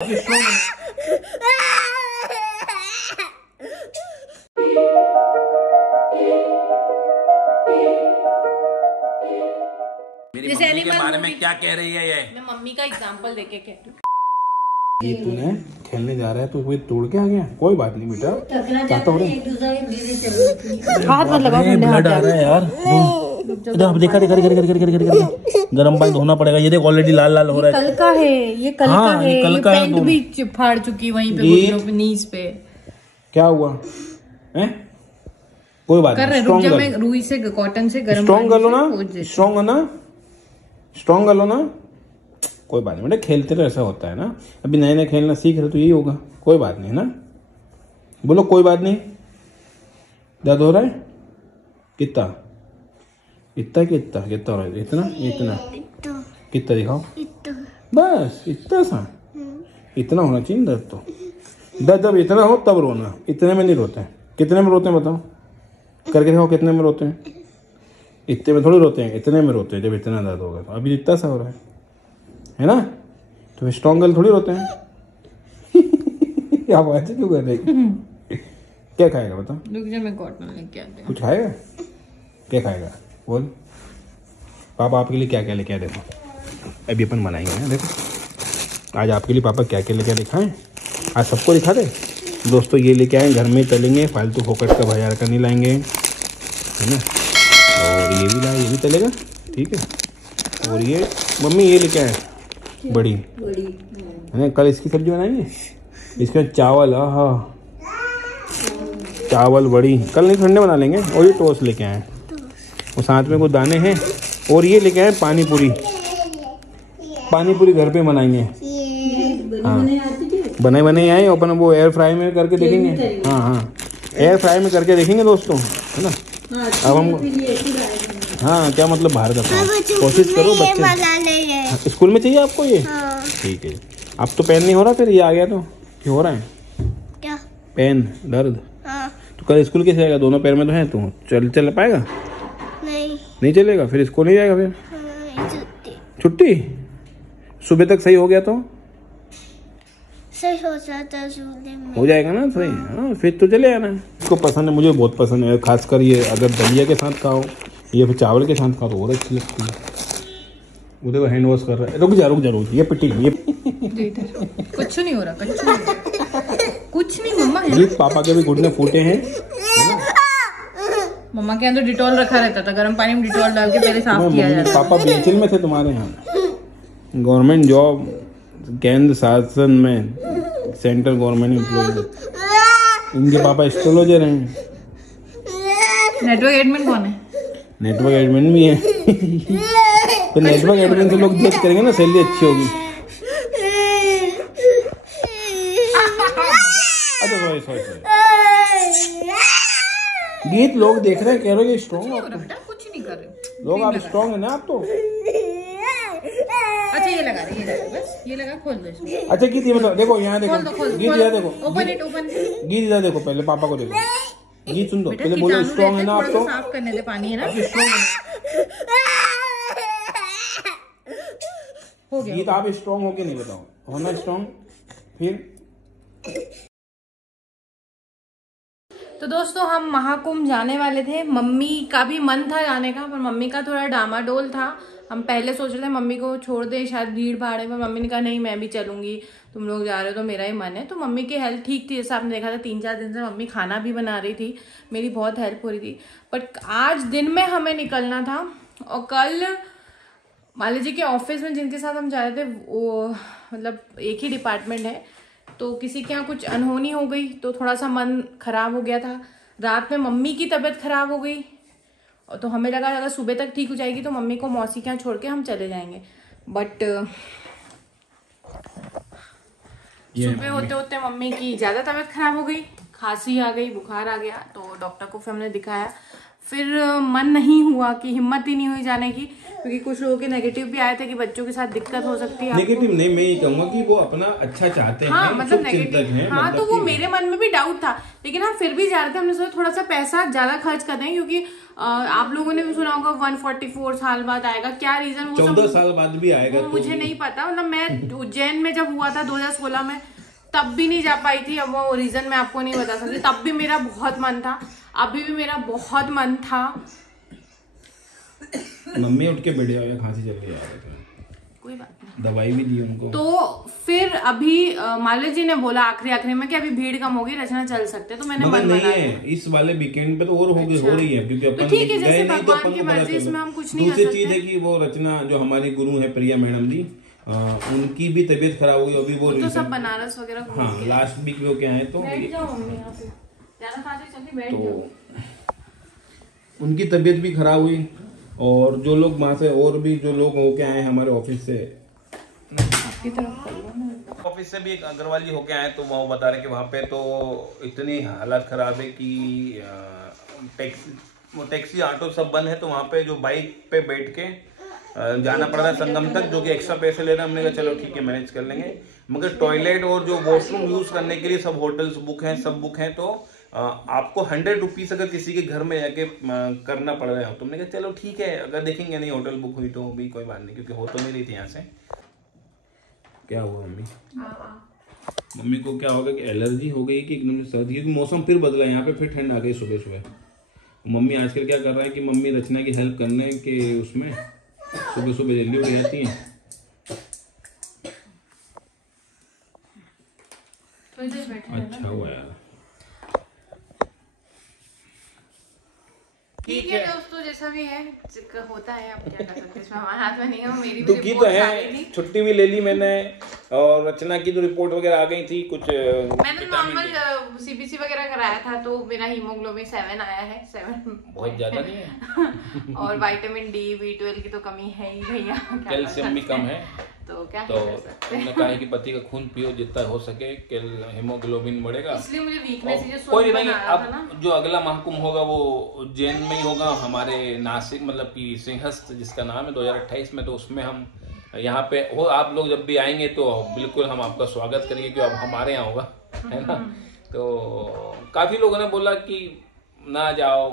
मेरी मम्मी के बारे में क्या कह रही है ये? मैं मम्मी का एग्जांपल देके कह रही हूँ। ये तूने खेलने जा रहा है तो कोई तोड़ के आ गया? कोई बात नहीं बेटा, हाथ मत लगाओ, ब्लड आ रहा है यार। देखा गर्म पानी धोना पड़ेगा। ये देख ऑलरेडी लाल लाल हो रहा है। कल का है ये, कल का है ये कल का है। पैंट भी फाड़ चुकी वहीं पे घुटनों पे, नीज पे। क्या हुआ है? कोई बात कर नहीं, रुक जा, मैं रुई से कॉटन से गर्म स्ट्रॉन्ग कर लो ना, स्ट्रॉन्ग है ना, स्ट्रॉन्ग कर लो ना। कोई बात नहीं बेटा, खेलते तो ऐसा होता है ना। अभी नए नए खेलना सीख रहे तो यही होगा। कोई बात नहीं ना, बोलो कोई बात नहीं। दर्द हो रहा है? कितना इतना कितना कितना हो रहा है? इतना इतना कितना दिखाओ, बस इतना सा। इतना होना चाहिए दर्द तो। दर्द जब इतना हो तब रोना, इतने में नहीं रोते हैं। कितने में रोते हैं बताओ, करके दिखाओ कितने में रोते हैं। इतने में थोड़ी रोते हैं, इतने में रोते हैं जब इतना दर्द होगा। तो अभी इतना सा हो रहा है ना, तो स्ट्रॉन्ग गर्ल थोड़ी रोते हैं। आप ऐसे क्यों कर रहे? क्या खाएगा बताओ? रुक जा, मैं कॉटन लेके आती हूँ। कुछ खाएगा? क्या खाएगा बोल? पापा आपके लिए क्या क्या लेके आए देखो। अभी अपन बनाएंगे ना, देखो आज आपके लिए पापा क्या क्या लेके आए दिखाएं। आज सबको दिखा दे दोस्तों। ये लेके आए, घर में तलेंगे, फालतू फोकट का बाजार का नहीं लाएंगे, है ना। और ये भी लाए, ये भी चलेगा, ठीक है। और ये मम्मी ये लेके आए बड़ी है ना। कल इसकी सब्जी बनाएंगे, इसके चावल, हाँ चावल बड़ी कल नहीं ठंडे बना लेंगे। और ये टोस्ट लेके आए और साथ में कुछ दाने हैं। और ये लेके आए पानी पूरी। पानी पूरी घर पे बनाएंगे, हाँ बने बने आए। अपन वो एयर फ्राई में करके देखेंगे। हाँ हाँ एयर फ्राई में करके देखेंगे दोस्तों, है ना। अब हम हाँ क्या मतलब बाहर का कोशिश करो बच्चे। स्कूल में चाहिए आपको ये? ठीक है। अब तो पेन नहीं हो रहा, फिर ये आ गया तो क्या हो रहा है? क्या पेन दर्द? तो कल स्कूल कैसे आएगा? दोनों पैर में तो है, तू चल पाएगा? नहीं चलेगा, फिर स्कूल नहीं जाएगा। फिर छुट्टी सुबह तक सही हो गया तो सही हो जाता हो जाएगा ना सही। हाँ फिर तो चले आना। इसको पसंद है, मुझे बहुत पसंद है। खासकर ये अगर दलिया के साथ खाओ या फिर चावल के साथ खाओ तो और अच्छी लगती है। वो देखो हैंड वॉश कर रहा है। रुक जा ये पिटी ये कुछ नहीं हो रहा, कुछ नहीं मम्मा है। पापा के भी घुटने फूटे हैं। मम्मा के अंदर डिटॉल रखा रहता था, गर्म पानी में डिटॉल डाल के पहले साफ किया जाता था। पापा बीएचएल में थे तुम्हारे यहाँ, गवर्नमेंट जॉब, केंद्र शासन में, सेंट्रल गवर्नमेंट एम्प्लॉय। इनके पापा एस्ट्रोलॉजर हैं। नेटवर्क एडमिन कौन है? नेटवर्क एडमिन भी है। तो नेटवर्क एडमिन से लोग जज करेंगे ना, सैलरी अच्छी होगी। अच्छा सॉरी गीत लोग देख रहे हैं, कह रहे हो स्ट्रॉन्ग हो। कुछ नहीं कर रहे लोग, आप स्ट्रॉन्ग है ना आप तो। अच्छा ये लगा बस ये लगा, खोल दो इसमें। अच्छा गीत ये बताओ, देखो यहाँ देखो गीत, इधर देखो ओपन इट, ओपन गीत इधर देखो। पहले पापा को देखो, गीत सुन दो पहले। बोलो स्ट्रॉन्ग है ना आप तो। साफ करने दे, पानी है ना। हो गया गीत, आप स्ट्रॉन्ग हो के नहीं बताओ, होना स्ट्रॉन्ग फिर। तो दोस्तों हम महाकुंभ जाने वाले थे। मम्मी का भी मन था जाने का, पर मम्मी का थोड़ा डामाडोल था। हम पहले सोच रहे थे मम्मी को छोड़ दे शायद भीड़ भाड़ में, मम्मी ने कहा नहीं मैं भी चलूंगी, तुम लोग जा रहे हो तो मेरा ही मन है। तो मम्मी की हेल्थ ठीक थी, जैसा आपने देखा था 3-4 दिन से मम्मी खाना भी बना रही थी, मेरी बहुत हेल्प हो रही थी। बट आज दिन में हमें निकलना था और कल माली जी के ऑफिस में जिनके साथ हम जा रहे थे वो मतलब एक ही डिपार्टमेंट है, तो किसी के यहाँ कुछ अनहोनी हो गई तो थोड़ा सा मन खराब हो गया था। रात में मम्मी की तबीयत खराब हो गई और तो हमें लगा अगर सुबह तक ठीक हो जाएगी तो मम्मी को मौसी के यहाँ छोड़ के हम चले जाएंगे। बट सुबह होते होते मम्मी की ज़्यादा तबीयत खराब हो गई, खांसी आ गई, बुखार आ गया, तो डॉक्टर को फिर हमने दिखाया। फिर मन नहीं हुआ कि हिम्मत ही नहीं हुई जाने की, क्योंकि कुछ लोगों के नेगेटिव भी आए थे कि बच्चों के साथ दिक्कत हो सकती है। नेगेटिव नहीं, मैं ये कहूँगा कि वो अपना अच्छा चाहते हैं, हाँ मतलब नेगेटिव हैं। हाँ मतलब तो वो मेरे मन में भी डाउट था, लेकिन हम फिर भी जा रहे थे। हमने सोचा थोड़ा सा पैसा ज्यादा खर्च कर दें, क्योंकि आप लोगों ने भी सुना होगा 144 साल बाद आएगा। क्या रीजन, 14 साल बाद भी आएगा तो मुझे नहीं पता। मतलब मैं उज्जैन में जब हुआ था 2016 में, तब भी नहीं जा पाई थी। अब वो रीजन मैं आपको नहीं बता सकती। तब भी मेरा बहुत मन था, अभी भी मेरा बहुत मन था। मम्मी उठ के बैठ जाओ, खांसी चल गई यार, कोई बात नहीं, दवाई भी दी उनको। तो फिर अभी मालिक जी ने बोला आखिरी में कि अभी भीड़ कम होगी, रचना चल सकते, तो मैंने मन बना लिया। इस वाले वीकेंड पे तो और हो रही है, क्योंकि अपन ठीक है, जैसे गए नहीं तो भगवान की मर्जी, इसमें हम कुछ नहीं कर दूसरी सकते। चीज है कि वो रचना जो हमारी गुरु है प्रिया मैडम जी, उनकी भी तबीयत खराब हुई अभी। वो तो सब बनारस वगैरह हाँ लास्ट वीक में क्या है, तो बैठ जाओ मम्मी, यहाँ पे ज्यादा खांसी चलती, बैठ जाओ। उनकी तबीयत भी खराब हुई, और जो लोग वहाँ से और भी जो लोग होके आए हमारे ऑफिस से, आपकी तरफ ऑफिस से भी एक अग्रवाल जी होके आए, तो वो बता रहे कि वहाँ पे तो इतनी हालत खराब है कि टैक्सी ऑटो सब बंद है, तो वहाँ पे जो बाइक पे बैठ के जाना पड़ रहा है संगम तक, जो कि एक्स्ट्रा पैसे ले रहे हैं। हमने कहा चलो ठीक है मैनेज कर लेंगे, मगर टॉयलेट और जो वॉशरूम यूज करने के लिए सब होटल्स बुक हैं, सब बुक हैं, तो आपको 100 रुपीज अगर किसी के घर में जाके करना पड़ रहा है। तुमने कहा चलो ठीक है, अगर देखेंगे नहीं होटल बुक हुई तो भी कोई बात नहीं, क्योंकि हो तो नहीं रही थी यहाँ से। क्या हुआ मम्मी? मम्मी को क्या होगा कि एलर्जी हो गई कि एकदम से सर्दी, क्योंकि मौसम फिर बदला, यहाँ पे फिर ठंड आ गई सुबह सुबह। मम्मी आजकल क्या कर रहा है कि मम्मी रचना की हेल्प करने के उसमें सुबह सुबह जल्दी उठ जाती हैं। अच्छा हुआ यार। ठीक है दोस्तों, जैसा भी है होता है, अब क्या कर सकते हैं, इसमें हमारे हाथ में नहीं है। मेरी तो की तो है, छुट्टी भी ले ली मैंने, और रचना की जो रिपोर्ट वगैरह आ गई थी कुछ, मैंने नॉर्मल सीबीसी वगैरह कराया था, तो मेरा हीमोग्लोबिन 7 आया है, 7 बहुत ज्यादा नहीं है। और विटामिन डी B12 की तो कमी है ही भैया, कैल्शियम भी कम है, तो क्या तो उन्होंने कहा है कि पति का खून पियो जितना हो सके, हीमोग्लोबिन बढ़ेगा। इसलिए मुझे वीकनेस है, कोई नहीं, अब जो अगला महाकुंभ होगा वो उज्जैन में ही होगा, हमारे नासिक मतलब कि सिंहस्थ जिसका नाम है, 2028 में। तो उसमें हम यहाँ पे हो, आप लोग जब भी आएंगे तो बिल्कुल हम आपका स्वागत करेंगे, क्योंकि अब हमारे यहाँ होगा, है ना। तो काफी लोगों ने बोला कि ना जाओ,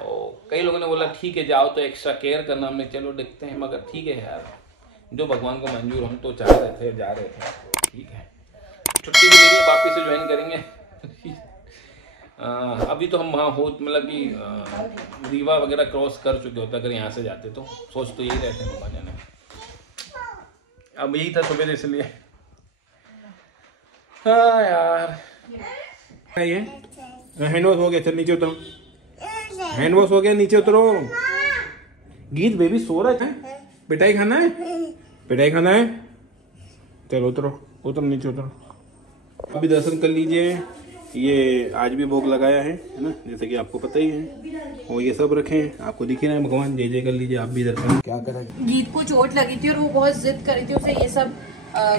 और कई लोगों ने बोला ठीक है जाओ, तो एक्स्ट्रा केयर करना। हमने चलो देखते हैं, मगर ठीक है यार, जो भगवान को मंजूर, हम तो चाह रहे थे, जा रहे थे, ठीक है। छुट्टी भी ले रही है, वापिस से ज्वाइन करेंगे। अभी तो हम वहाँ हो मतलब कि रीवा वगैरह क्रॉस कर चुके होते, अगर यहाँ से जाते तो सोच तो यही रहते हैं जाने में। अब यही था सुबह, इसलिए हाँ यार। ये हैंड वॉश हो गया, चल नीचे उतरो, हैंड वॉश हो गया, नीचे उतरो। गीत बेबी सो रहे थे, पिटाई खाना है, पिटाई खाना है, चलो उतरो, उतरो नीचे उतरो। अभी दर्शन कर लीजिए, ये आज भी भोग लगाया है ना, जैसे कि आपको पता ही है, और ये सब रखे हैं, आपको दिख ही रहा है, भगवान जय जय कर लीजिए आप भी दर्शन। क्या करें, गीत को चोट लगी थी और वो बहुत जिद करी थी, उसे ये सब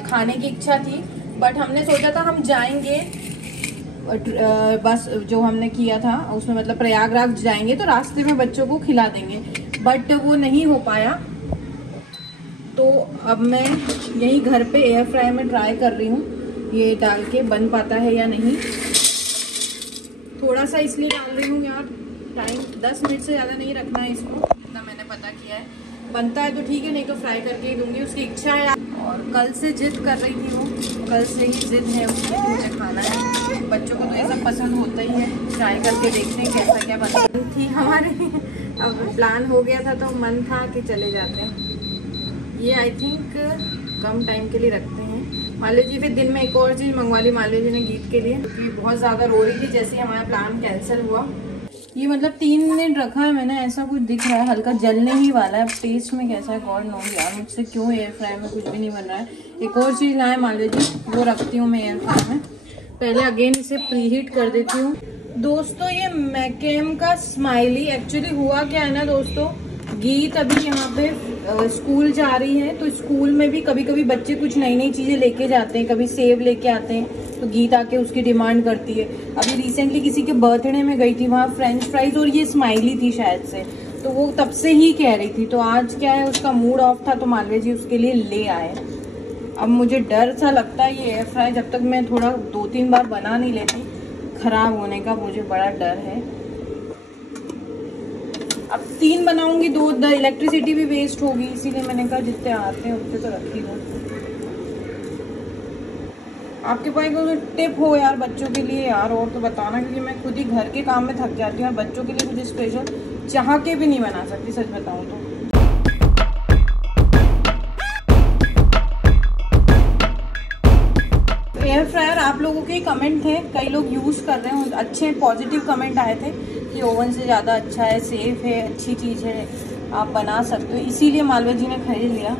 खाने की इच्छा थी, बट हमने सोचा था हम जाएंगे, बस जो हमने किया था उसमें मतलब प्रयागराज जाएंगे तो रास्ते में बच्चों को खिला देंगे, बट वो नहीं हो पाया। तो अब मैं यही घर पे एयर फ्रायर में ट्राई कर रही हूँ, ये डाल के बन पाता है या नहीं। थोड़ा सा इसलिए डाल रही हूँ यार, टाइम 10 मिनट से ज़्यादा नहीं रखना है इसको, इतना मैंने पता किया है। बनता है तो ठीक है, नहीं तो फ्राई करके ही दूंगी, उसकी इच्छा है। और कल से जिद कर रही थी वो, कल से ही जिद है उसकी कि मुझे खाना है। बच्चों को तो ये सब पसंद होता ही है, ट्राई करके देखते हैं कैसा क्या बनता थी हमारे। अब प्लान हो गया था तो मन था कि चले जाते हैं। ये आई थिंक कम टाइम के लिए रखते हैं। मालू जी फिर दिन में एक और चीज़ मंगवा ली मालू जी ने गीत के लिए, क्योंकि बहुत ज़्यादा रो रही थी जैसे हमारा प्लान कैंसिल हुआ। ये मतलब 3 मिनट रखा है मैंने, ऐसा कुछ दिख रहा है, हल्का जलने ही वाला है। अब टेस्ट में कैसा है गॉड नो यार, मुझसे क्यों एयर फ्राई में कुछ भी नहीं बन रहा है। एक और चीज़ लाए मालू जी, वो रखती हूँ मैं एयर फ्राई में। पहले अगेन इसे प्रीहीट कर देती हूँ। दोस्तों ये मैकेम का स्माइली, एक्चुअली हुआ क्या है ना दोस्तों, गीत अभी यहाँ पे स्कूल जा रही है, तो स्कूल में भी कभी कभी बच्चे कुछ नई नई चीज़ें लेके जाते हैं, कभी सेब लेके आते हैं, तो गीत आके उसकी डिमांड करती है। अभी रिसेंटली किसी के बर्थडे में गई थी, वहाँ फ्रेंच फ्राइज और ये स्माइली थी शायद से, तो वो तब से ही कह रही थी। तो आज क्या है, उसका मूड ऑफ था तो मालवीय जी उसके लिए ले आए। अब मुझे डर सा लगता है ये एयर फ्राई जब तक मैं थोड़ा 2-3 बार बना नहीं लेती, खराब होने का मुझे बड़ा डर है। अब 3 बनाऊंगी, 2 इलेक्ट्रिसिटी भी वेस्ट होगी, इसीलिए मैंने कहा जितने आते हैं उतने तो रखी हो। आपके पास कोई टिप हो यार बच्चों के लिए यार, और तो बताना, क्योंकि मैं खुद ही घर के काम में थक जाती हूँ और बच्चों के लिए कुछ स्पेशल चाह के भी नहीं बना सकती, सच बताऊँ तो। एयर फ्रायर आप लोगों के कमेंट थे, कई लोग यूज़ कर रहे हैं, अच्छे पॉजिटिव कमेंट आए थे कि ओवन से ज़्यादा अच्छा है, सेफ है, अच्छी चीज़ है, आप बना सकते हो। इसीलिए मालवीय जी ने खरीद लिया।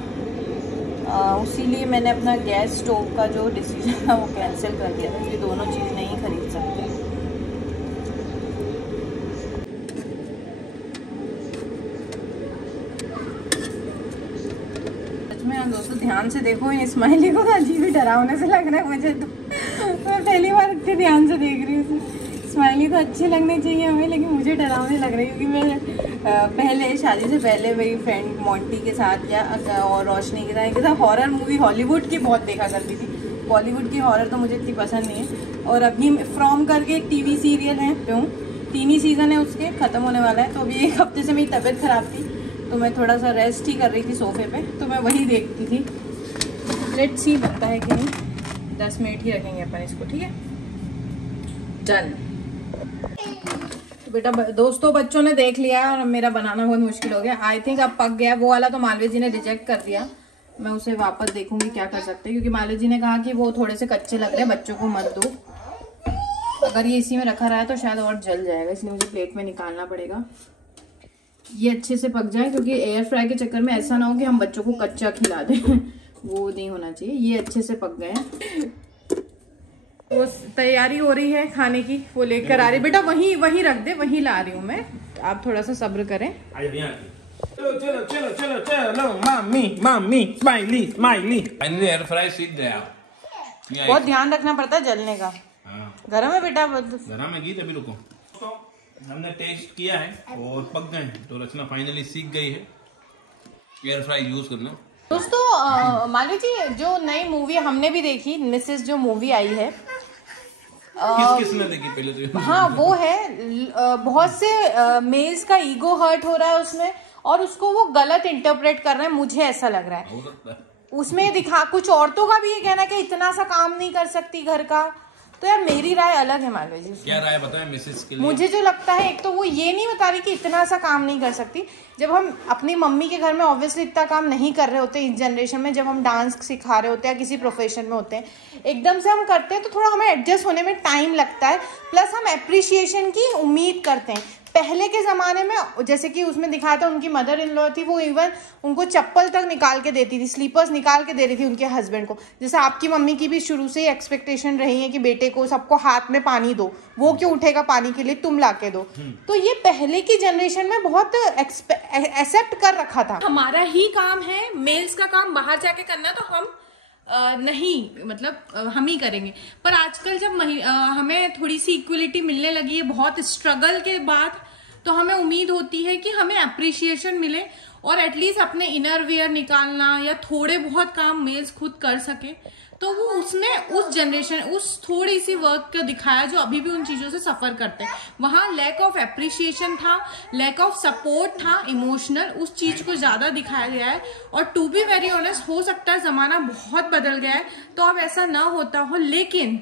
उसीलिए मैंने अपना गैस स्टोव का जो डिसीजन था वो कैंसिल कर दिया था, ये दोनों चीज़ नहीं खरीद सकते। दोस्तों ध्यान से देखो, इन स्माइली को अजीब ही डरावने से लग रहा है मुझे तो। मैं पहली बार इतने ध्यान से देख रही हूँ। स्माइली तो अच्छी लगनी चाहिए हमें, लेकिन मुझे डरावने लग रही है, क्योंकि मैं पहले शादी से पहले मेरी फ्रेंड मोंटी के साथ या और रोशनी के साथ हॉरर मूवी हॉलीवुड की बहुत देखा करती थी। बॉलीवुड की हॉरर तो मुझे इतनी पसंद नहीं है। और अभी फ्रॉम करके एक टीवी सीरियल है, 3 ही सीज़न है उसके, ख़त्म होने वाला है। तो अभी 1 हफ्ते से मेरी तबीयत ख़राब थी, तो मैं थोड़ा सा रेस्ट ही कर रही थी सोफे पे, तो मैं वही देखती थी। लेट्स सी बनता है कि नहीं। 10 मिनट ही रखेंगे अपन इसको, ठीक है, डन। तो बेटा दोस्तों बच्चों ने देख लिया है और मेरा बनाना बहुत मुश्किल हो गया। आई थिंक अब पक गया। वो वाला तो मालवीय जी ने रिजेक्ट कर दिया, मैं उसे वापस देखूंगी क्या कर सकते हैं, क्योंकि मालवीय जी ने कहा कि वो थोड़े से कच्चे लग रहे हैं, बच्चों को मत दो। अगर ये इसी में रखा रहा है तो शायद और जल जाएगा, इसलिए मुझे प्लेट में निकालना पड़ेगा। ये अच्छे से पक जाए, क्योंकि एयर फ्राई के चक्कर में ऐसा ना हो कि हम बच्चों को कच्चा खिला दें, वो नहीं होना चाहिए। ये अच्छे से पक गए हैं, वो तैयारी हो रही है खाने की, वो लेकर आ रही। बेटा वहीं रख दे, वहीं ला रही हूँ मैं, आप थोड़ा सा सब्र करें। चलो चलो चलो चलो चलो, मामी मामी smiley smiley. Finally air fry सीख गया। बहुत ध्यान रखना पड़ता है जलने का। गरम है बेटा, गरम है घी, अभी रुको। हमने टेस्ट किया है और पक गए हैं, तो रचना फाइनली सीख गई है एयर फ्राई यूज करना। दोस्तों मालवीय जी, जो नई मूवी हमने भी देखी, मिसेस जो मूवी आई है, किसने देखी पहले तो? हाँ वो है, बहुत से मेल्स का ईगो हर्ट हो रहा है उसमें, और उसको वो गलत इंटरप्रेट कर रहे हैं, मुझे ऐसा लग रहा है। उसमें दिखा कुछ औरतों का भी ये कहना कि इतना सा काम नहीं कर सकती घर का, तो यार मेरी राय अलग है मालवीय जी। क्या राय बताएं मिसेस के लिए? मुझे जो लगता है, एक तो वो ये नहीं बता रही कि इतना सा काम नहीं कर सकती। जब हम अपनी मम्मी के घर में ऑब्वियसली इतना काम नहीं कर रहे होते इस जनरेशन में, जब हम डांस सिखा रहे होते हैं या किसी प्रोफेशन में होते हैं, एकदम से हम करते हैं तो थोड़ा हमें एडजस्ट होने में टाइम लगता है, प्लस हम एप्रिशिएशन की उम्मीद करते हैं। पहले के ज़माने में जैसे कि उसमें दिखाया था, उनकी मदर इन लॉ थी, वो इवन उनको चप्पल तक निकाल के देती थी, स्लीपर्स निकाल के दे रही थी उनके हस्बैंड को। जैसे आपकी मम्मी की भी शुरू से ही एक्सपेक्टेशन रही है कि बेटे को सबको हाथ में पानी दो, वो क्यों उठेगा पानी के लिए, तुम ला के दो। तो ये पहले की जनरेशन में बहुत एक्सेप्ट कर रखा था। हमारा ही काम है, मेल्स का काम बाहर जाके करना, तो हम नहीं, मतलब हम ही करेंगे। पर आजकल जब हमें थोड़ी सी इक्वलिटी मिलने लगी है बहुत स्ट्रगल के बाद, तो हमें उम्मीद होती है कि हमें अप्रिशिएशन मिले, और एटलीस्ट अपने इनर वेयर निकालना या थोड़े बहुत काम मेल्स खुद कर सके। तो वो उसमें उस जनरेशन उस थोड़ी सी वर्क का दिखाया जो अभी भी उन चीज़ों से सफ़र करते हैं। वहाँ लैक ऑफ एप्रिशिएशन था, लैक ऑफ सपोर्ट था इमोशनल, उस चीज़ को ज़्यादा दिखाया गया है। और टू बी वेरी ऑनेस्ट, हो सकता है ज़माना बहुत बदल गया है तो अब ऐसा ना होता हो, लेकिन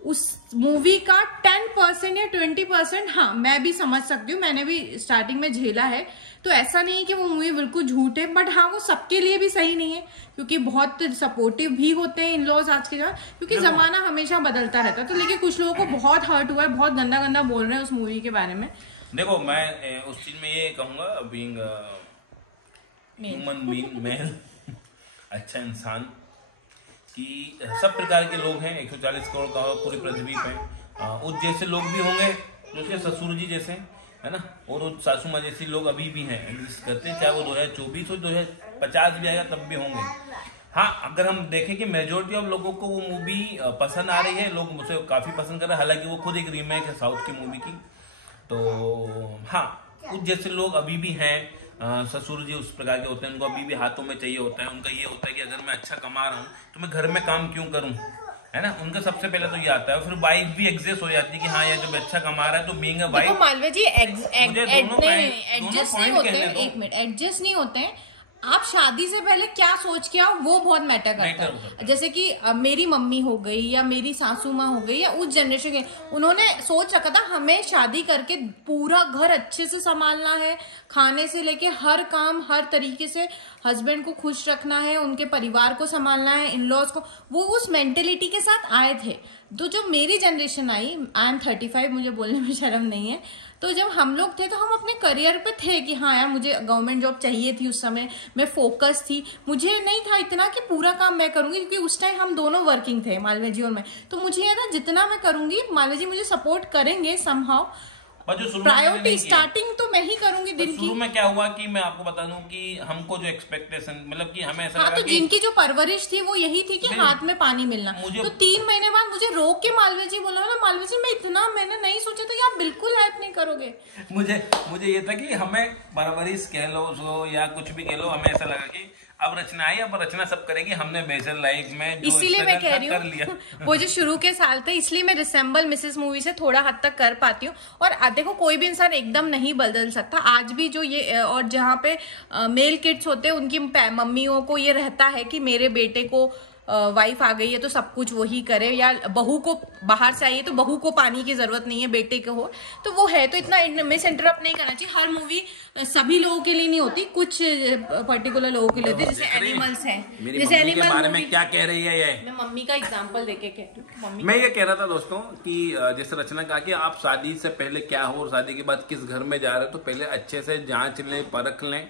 उस मूवी का 10% या 20% हाँ मैं भी समझ सकती हूँ, मैंने भी स्टार्टिंग में झेला है। तो ऐसा नहीं है कि वो मूवी बिल्कुल झूठ है, बट हाँ वो सबके लिए भी सही नहीं है, क्योंकि बहुत सपोर्टिव भी होते हैं इन लॉज आज के जमाने, क्योंकि जमाना हमेशा बदलता रहता है। तो लेकिन कुछ लोगों को बहुत हर्ट हुआ है, बहुत गंदा गंदा बोल रहे हैं उस मूवी के बारे में। देखो मैं उस चीज में ये कहूंगा, बीइंग ह्यूमन बीइंग मेल, अच्छा इंसान, कि सब प्रकार के लोग हैं, 140 करोड़ का पूरी पृथ्वी पे। उस जैसे लोग भी होंगे, जो उसके ससुर जी जैसे, है ना। और वो सासू माँ जैसी लोग अभी भी हैं, एग्जिस्ट करते हैं, चाहे वो 2024 हो 2050 भी आएगा तब भी होंगे। हाँ, अगर हम देखें कि मेजोरिटी ऑफ लोगों को वो मूवी पसंद आ रही है, लोग मुझे काफी पसंद कर रहे हैं, हालांकि वो खुद एक रीमेक है साउथ की मूवी की। तो हाँ, कुछ जैसे लोग अभी भी हैं, ससुर जी उस प्रकार के होते हैं, उनको अभी भी हाथों में चाहिए होता है। उनका ये होता है कि अगर मैं अच्छा कमा रहा हूँ तो मैं घर में काम क्यों करूँ, है ना। उनका सबसे पहले तो ये आता है। फिर वाइफ भी एग्जिस्ट हो जाती है कि हाँ, ये जब अच्छा कमा रहा है तो being a wife. Malviya ji adjust नहीं होते हैं, एक मिनट, एडजस्ट नहीं होते हैं। आप शादी से पहले क्या सोच के आओ वो बहुत मैटर करता है। जैसे कि मेरी मम्मी हो गई या मेरी सासू माँ हो गई या उस जनरेशन के, उन्होंने सोच रखा था हमें शादी करके पूरा घर अच्छे से संभालना है, खाने से लेके हर काम, हर तरीके से हस्बैंड को खुश रखना है, उनके परिवार को संभालना है, इन लॉज को। वो उस मेंटेलिटी के साथ आए थे। तो जब मेरी जनरेशन आई, आई एम 35, मुझे बोलने में शर्म नहीं है, तो जब हम लोग थे तो हम अपने करियर पे थे कि हाँ यार मुझे गवर्नमेंट जॉब चाहिए थी। उस समय मैं फोकस थी, मुझे नहीं था इतना कि पूरा काम मैं करूंगी, क्योंकि उस टाइम हम दोनों वर्किंग थे, मालवीय जी और मैं। तो मुझे ये था जितना मैं करूंगी मालवीय जी मुझे सपोर्ट करेंगे समहाउ। प्रायोरिटी स्टार्टिंग तो मैं ही करूंगी दिन की। शुरू में क्या हुआ कि मैं आपको बता दूं कि हमको जो एक्सपेक्टेशन, मतलब कि हमें ऐसा लगा तो जिनकी जो परवरिश थी वो यही थी कि हाथ में पानी मिलना। तो 3 महीने बाद मुझे रोक के मालवीय जी बोला ना, मालवीय जी मैं इतना मैंने नहीं सोचा था कि आप बिल्कुल हेल्प नहीं करोगे। मुझे ये था कि हमें परवरिश कह लो या कुछ भी कह लो, हमें ऐसा लगा कि अब रचना आई, अब रचना सब करेगी, हमने बेहतर लाइफ में जो इसीलिए मैं कह रही हूँ वो जो शुरू के साल थे, इसलिए मैं रिसेंबल मिसेस मूवी से थोड़ा हद तक कर पाती हूँ। और देखो कोई भी इंसान एकदम नहीं बदल सकता। आज भी जो ये, और जहाँ पे मेल किड्स होते हैं उनकी मम्मियों को ये रहता है कि मेरे बेटे को वाइफ आ गई है तो सब कुछ वही करे, या बहू को बाहर से आई है तो बहू को पानी की जरूरत नहीं है, बेटे को हो तो वो है। तो इतना मिस इंटरप्ट नहीं करना चाहिए। हर मूवी सभी लोगों के लिए नहीं होती, कुछ पर्टिकुलर लोगों के लिए होती है। जैसे एनिमल्स हैं, जैसे एनिमल के बारे में क्या कह रही है ये, मैं मम्मी का एग्जांपल देके कह रही हूँ। मम्मी मैं ये कह रहा था दोस्तों कि जैसे रचना कहा कि आप शादी से पहले क्या हो और शादी के बाद किस घर में जा रहे हो, तो पहले अच्छे से जांच लें, परख लें।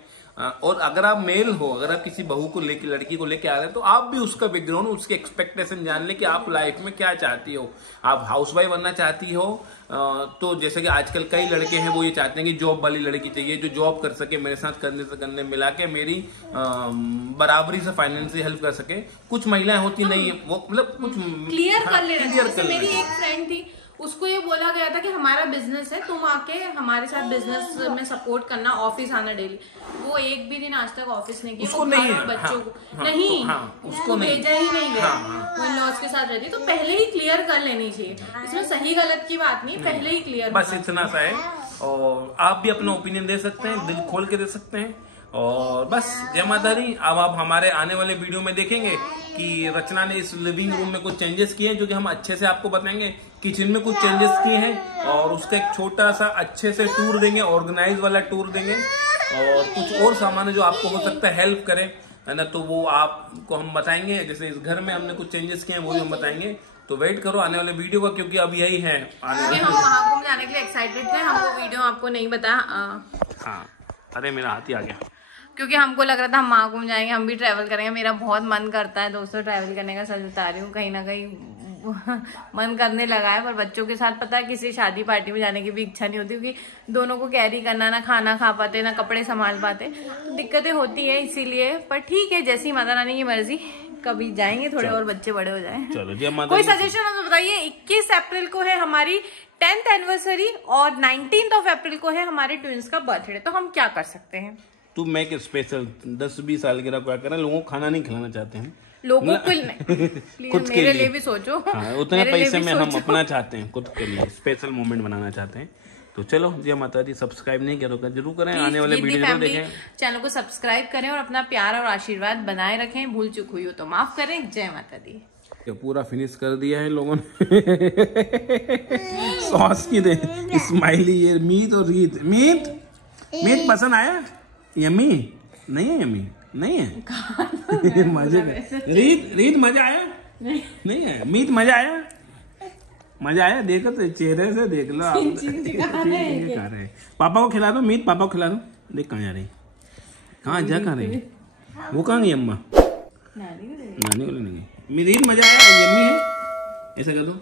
और अगर आप मेल हो, अगर आप किसी बहू को लेके, लड़की को लेके आ रहे हैं, तो आप भी उसका बैकग्राउंड, उसके एक्सपेक्टेशन जान ले कि आप लाइफ में क्या चाहती हो। आप हाउसवाइफ बनना चाहती हो तो जैसे कि आजकल कई लड़के हैं वो ये चाहते हैं कि जॉब वाली लड़की चाहिए, जो जॉब कर सके, मेरे साथ करने से करने मिला के मेरी बराबरी से फाइनेंशियल हेल्प कर सके। कुछ महिलाएं होती नहीं, वो मतलब कुछ क्लियर कर लेना। मेरी एक फ्रेंड थी, उसको ये बोला गया था कि हमारा बिजनेस है, तुम आके हमारे साथ बिजनेस में सपोर्ट करना, ऑफिस आना डेली। वो एक भी दिन आज तक ऑफिस नहीं किया, उसको नहीं है, बच्चों को नहीं, उसको भेजा ही नहीं गया, वो इन-लॉज के साथ रहती। तो पहले ही क्लियर कर लेनी चाहिए, इसमें सही गलत की बात नहीं, पहले ही क्लियर। बस इतना सा है। और आप भी अपना ओपिनियन दे सकते हैं, दिल खोल के दे सकते हैं। और बस जय माता दी। अब आप हमारे आने वाले वीडियो में देखेंगे कि रचना ने इस लिविंग रूम में कुछ चेंजेस किए हैं, जो कि हम अच्छे से आपको बताएंगे। किचन में कुछ चेंजेस किए हैं और उसका एक छोटा सा अच्छे से टूर देंगे, ऑर्गेनाइज वाला टूर देंगे। और कुछ और सामान है जो आपको हो सकता है हेल्प करें, है ना, तो वो आपको हम बताएंगे। जैसे इस घर में हमने कुछ चेंजेस किए हैं वो भी हम बताएंगे। तो वेट करो आने वाले वीडियो का, क्योंकि अब यही है आने वाले। हम महाकुंभ जाने के लिए एक्साइटेड थे, हमको वीडियो आपको नहीं बताया। हाँ, अरे मेरा हाथ ही आ गया, क्योंकि हमको लग रहा था हम महाकुंभ जाएंगे, हम भी ट्रैवल करेंगे। मेरा बहुत मन करता है दोस्तों ट्रैवल करने का, सच बता रही हूँ। कहीं ना कहीं मन करने लगा है, पर बच्चों के साथ पता है किसी शादी पार्टी में जाने की भी इच्छा नहीं होती, क्योंकि दोनों को कैरी करना, ना खाना खा पाते, ना कपड़े संभाल पाते, तो दिक्कतें होती है इसीलिए। पर ठीक है, जैसी माता रानी की मर्जी, कभी जाएंगे थोड़े और बच्चे बड़े हो जाए। चलो जय माता। कोई सजेशन हो तो बताइए। 21 अप्रैल को है हमारी 10th एनिवर्सरी और 19th अप्रैल को है हमारे ट्विंस का बर्थडे, तो हम क्या कर सकते हैं? तू मैं के स्पेशल 10-20 साल के क्या करें, लोगों को खाना नहीं खिलाना चाहते हैं, लोगों को खुद मेरे लिए भी सोचो। हाँ, उतने पैसे में हम अपना चाहते हैं, खुद के लिए स्पेशल मोमेंट बनाना चाहते हैं। तो चलो जय माता दी। सब्सक्राइब नहीं किया तो जरूर करें, आने वाले वीडियो को देखें, चैनल को सब्सक्राइब करें और अपना प्यार और आशीर्वाद बनाए रखें। भूल चूक हुई हो तो माफ करें। जय माता दी। पूरा फिनिश कर दिया है लोगों ने। सॉस की दे स्माइली, ये मीट और रीत। मीट पसंद आया? यम्मी नहीं है? यम्मी नहीं है? मजे रीत मजा आया? नहीं है? मीट मजा आया? मजा आया? देखो तो चेहरे से देख लो आप। खा रहे। पापा को खिला दो मीट, पापा को खिला दो। देख कहाँ जा रही, कहाँ जा कहाँ रही, वो कहाँ गई अम्मा? नानी को लेने गई। रीत मजा आया? यम्मी है? ऐसा कर दो।